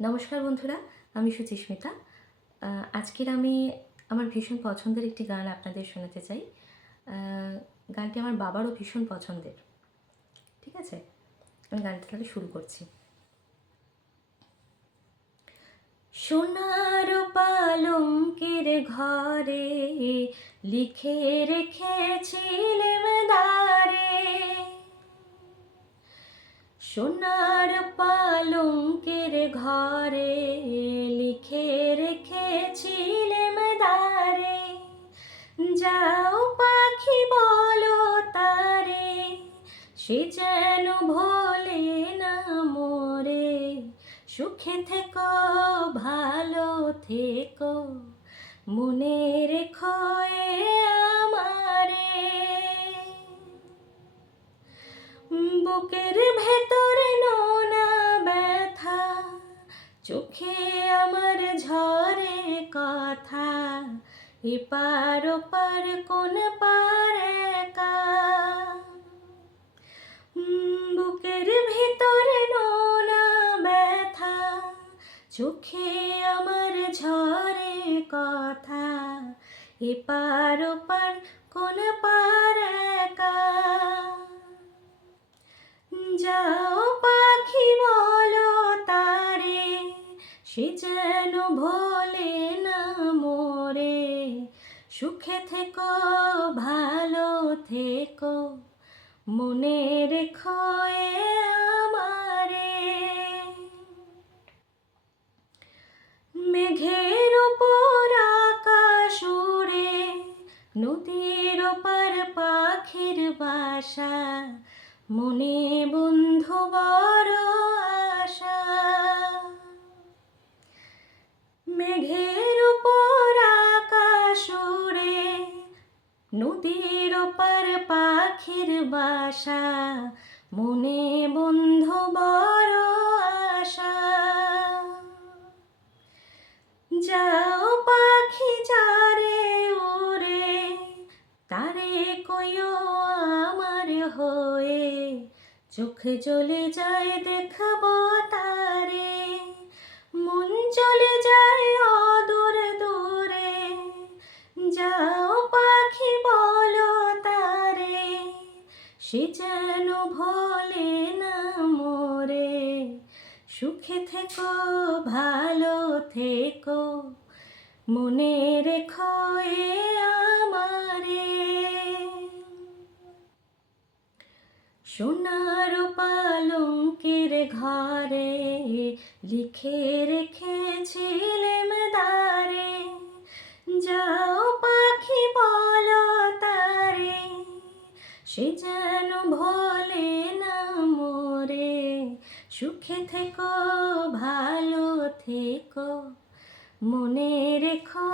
নমস্কার বন্ধুরা, আমি সুচিস্মিতা। আজকের আমি আমার ভীষণ পছন্দের একটি গান আপনাদের শোনাতে চাই। গানটি আমার বাবারও ভীষণ পছন্দের। ঠিক আছে, আমি গানটা তাহলে শুরু করছি। সোনার পালঙ্কের ঘরে লিখে রেখেছিলেম দ্বারে, সোনার পালঙ্কের ঘরে লিখে রেখেছিলেম দ্বারে, যাও পাখি বলো তারে, সে যেন ভোলে না মোরে, সুখে থেকো ভালো থেকো, মনে রেখো এ আমারে। বুকের ভেতরে নোনা ব্যথা, চোখে আমার ঝরে কথা, এপার ওপার কোন পার একা। বুকের ভেতরে নোনা ব্যথা, চোখে আমার ঝরে কথা, এপার ওপার কোন পার একা। যাও পাখি বলো তারে, সে যেন ভোলে না মোরে, সুখে থেকো ভালো থেকো, মনে রেখো এ আমারে। মেঘের ওপর আকাশ উড়ে, নদীর ওপার পাখির বাসা, মনে বন্ধু বড় আশা। মেঘের উপর আকাশ উড়ে, নদীর ওপার পাখির বাসা, মনে বন্ধু বড় আশা। যাও পাখি যারে উড়ে, তারে কইও আমার হয়ে, চোখ জ্বলে যায় দেখবো তারে, মন চলে যায় অদূর দূরে। যাও পাখি বলো তারে, সে যেন ভোলে না মোরে, সুখে থেকো ভালো থেকো, মনে রেখো এ আমারে। সোনার পালঙ্কের ঘরে লিখে রেখেছিলেম দ্বারে, যাও পাখি বলো তারে, সে যেন ভোলে না মোরে, সুখে থেকো ভালো থেকো, মনে রেখো